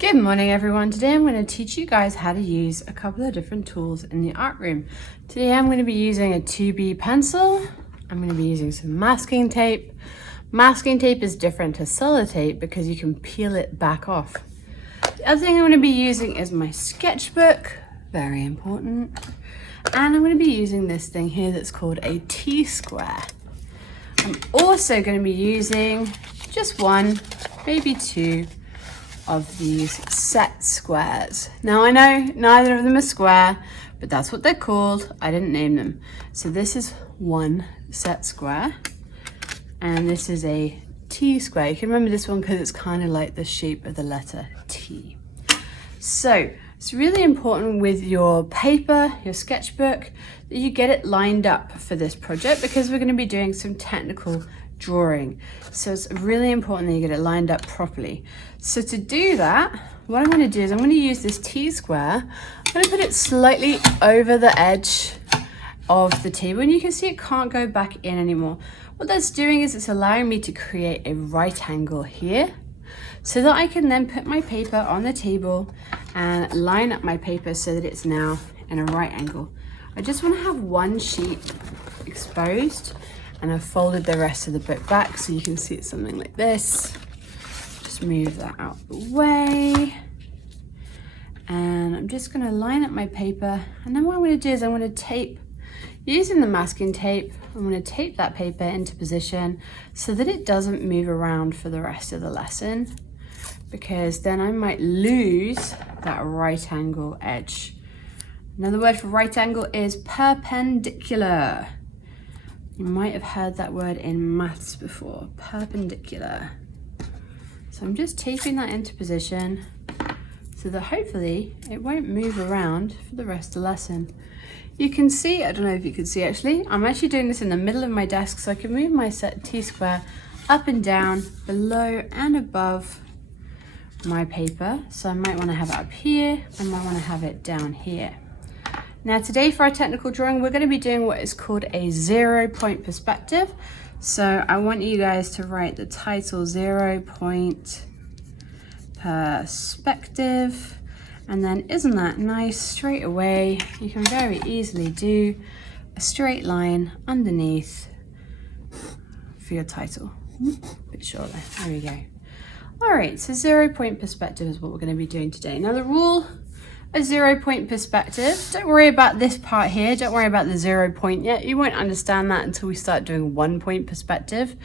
Good morning everyone. Today I'm going to teach you guys how to use a couple of different tools in the art room. Today I'm going to be using a 2B pencil. I'm going to be using some masking tape. Masking tape is different to sellotape because you can peel it back off. The other thing I'm going to be using is my sketchbook, very important. And I'm going to be using this thing here that's called a T-square. I'm also going to be using just one, maybe two of these set squares. Now I know neither of them are square, but that's what they're called. I didn't name them. So this is one set square and this is a T square. You can remember this one because it's kind of like the shape of the letter T. So it's really important with your paper, your sketchbook, that you get it lined up for this project because we're going to be doing some technical drawing. So it's really important that you get it lined up properly. So to do that, what I'm going to do is I'm going to use this T-square. I'm going to put it slightly over the edge of the table and you can see it can't go back in anymore. What that's doing is it's allowing me to create a right angle here so that I can then put my paper on the table and line up my paper so that it's now in a right angle. I just want to have one sheet exposed and I've folded the rest of the book back so you can see it's something like this. Just move that out of the way. And I'm just going to line up my paper. And then what I'm going to do is I'm going to tape, using the masking tape, I'm going to tape that paper into position so that it doesn't move around for the rest of the lesson, because then I might lose that right angle edge. Another word for right angle is perpendicular. You might have heard that word in maths before, perpendicular. So I'm just taping that into position so that hopefully it won't move around for the rest of the lesson. You can see, I don't know if you can see actually, I'm actually doing this in the middle of my desk so I can move my set T-square up and down, below and above my paper. So I might want to have it up here, I might want to have it down here. Now today for our technical drawing, we're going to be doing what is called a 0-point perspective. So I want you guys to write the title 0-point perspective. And then isn't that nice? Straight away, you can very easily do a straight line underneath for your title. A bit short there, there we go. All right, so 0-point perspective is what we're going to be doing today. Now the rule, a 0-point perspective. Don't worry about this part here. Don't worry about the 0 point yet. You won't understand that until we start doing 1-point perspective,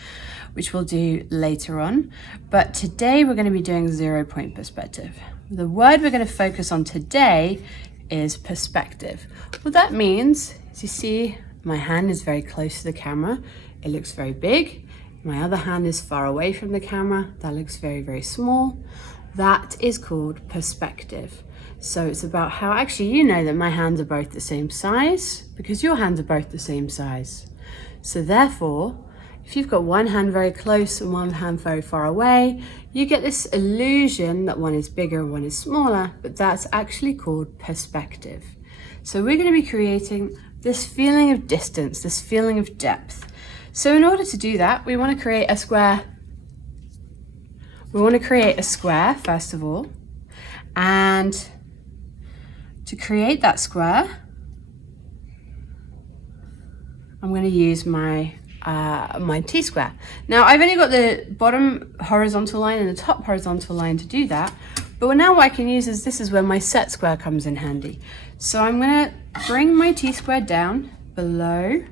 which we'll do later on. But today we're going to be doing 0-point perspective. The word we're going to focus on today is perspective. What that means is, you see, my hand is very close to the camera. It looks very big. My other hand is far away from the camera. That looks very, very small. That is called perspective. So it's about how, actually, you know that my hands are both the same size because your hands are both the same size. So therefore, if you've got one hand very close and one hand very far away, you get this illusion that one is bigger, one is smaller, but that's actually called perspective. So we're going to be creating this feeling of distance, this feeling of depth. So in order to do that, we want to create a square. We want to create a square, first of all, and to create that square, I'm going to use my T-square. Now I've only got the bottom horizontal line and the top horizontal line to do that, but now what I can use is, this is where my set square comes in handy. So I'm going to bring my T-square down below.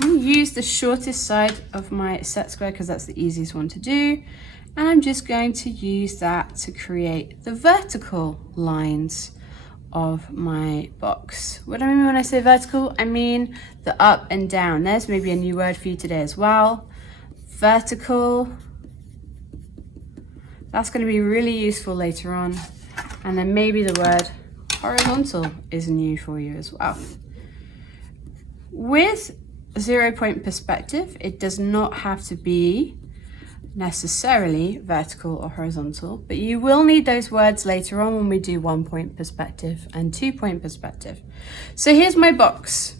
I'm going to use the shortest side of my set square because that's the easiest one to do, and I'm just going to use that to create the vertical lines of my box. What do I mean when I say vertical? I mean the up and down. There's maybe a new word for you today as well. Vertical. That's going to be really useful later on. And then maybe the word horizontal is new for you as well. With 0-point perspective, it does not have to be necessarily vertical or horizontal, but you will need those words later on when we do 1-point perspective and 2-point perspective. So here's my box.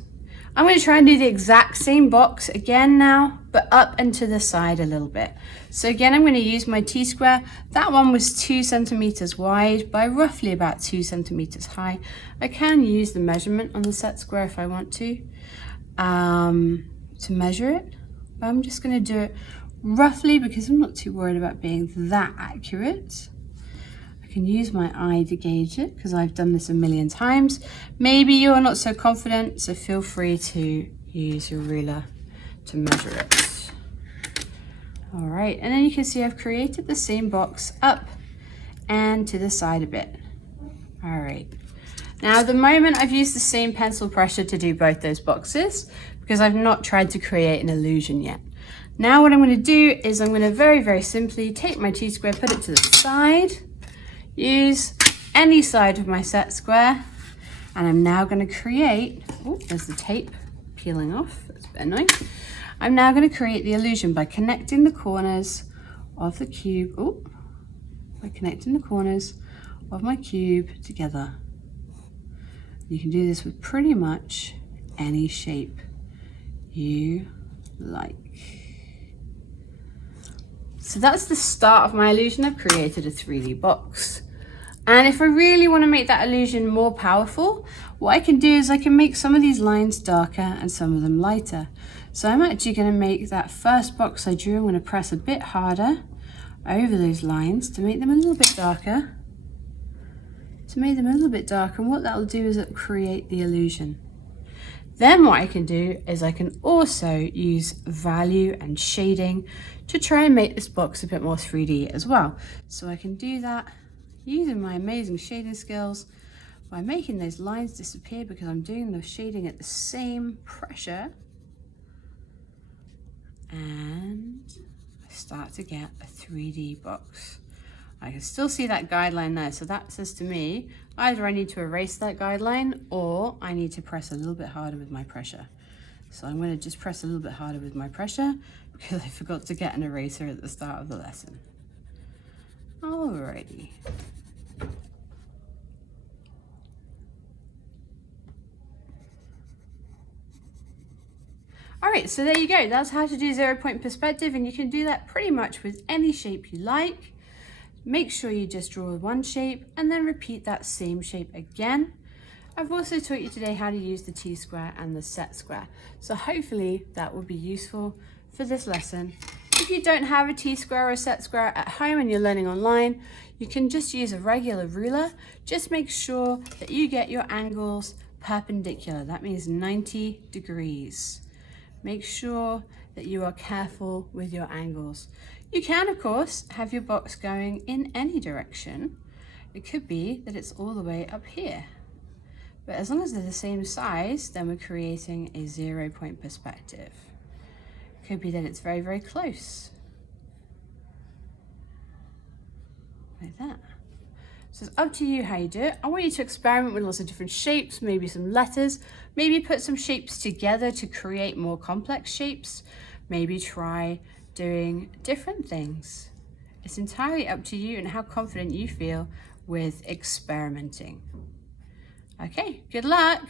I'm going to try and do the exact same box again now, but up and to the side a little bit. So again, I'm going to use my T-square. That one was 2 centimeters wide by roughly about 2 centimeters high. I can use the measurement on the set square if I want to measure it. But I'm just going to do it roughly because I'm not too worried about being that accurate. I can use my eye to gauge it because I've done this a million times. Maybe you're not so confident, so feel free to use your ruler to measure it. All right, and then you can see I've created the same box up and to the side a bit. All right, now at the moment I've used the same pencil pressure to do both those boxes because I've not tried to create an illusion yet. Now what I'm going to do is I'm going to very, very simply take my T-square, put it to the side, use any side of my set square, and I'm now going to create, oh, there's the tape peeling off, that's a bit annoying. I'm now going to create the illusion by connecting the corners of the cube, by connecting the corners of my cube together. You can do this with pretty much any shape you like. So that's the start of my illusion. I've created a 3D box. And if I really want to make that illusion more powerful, what I can do is I can make some of these lines darker and some of them lighter. So I'm actually going to make that first box I drew, I'm going to press a bit harder over those lines to make them a little bit darker. And what that'll do is it'll create the illusion. Then what I can do is I can also use value and shading to try and make this box a bit more 3D as well. So I can do that using my amazing shading skills by making those lines disappear because I'm doing the shading at the same pressure. And I start to get a 3D box. I can still see that guideline there, so that says to me either I need to erase that guideline or I need to press a little bit harder with my pressure. So I'm going to just press a little bit harder with my pressure because I forgot to get an eraser at the start of the lesson. Alrighty. Alright, so there you go. That's how to do 0-point perspective, and you can do that pretty much with any shape you like. Make sure you just draw one shape and then repeat that same shape again. I've also taught you today how to use the T-square and the set square. So hopefully that will be useful for this lesson. If you don't have a T-square or a set square at home and you're learning online, you can just use a regular ruler. Just make sure that you get your angles perpendicular. That means 90 degrees. Make sure that you are careful with your angles. You can, of course, have your box going in any direction. It could be that it's all the way up here. But as long as they're the same size, then we're creating a 0-point perspective. It could be that it's very, very close. Like that. So it's up to you how you do it. I want you to experiment with lots of different shapes, maybe some letters, maybe put some shapes together to create more complex shapes. Maybe try doing different things. It's entirely up to you and how confident you feel with experimenting. Okay, good luck.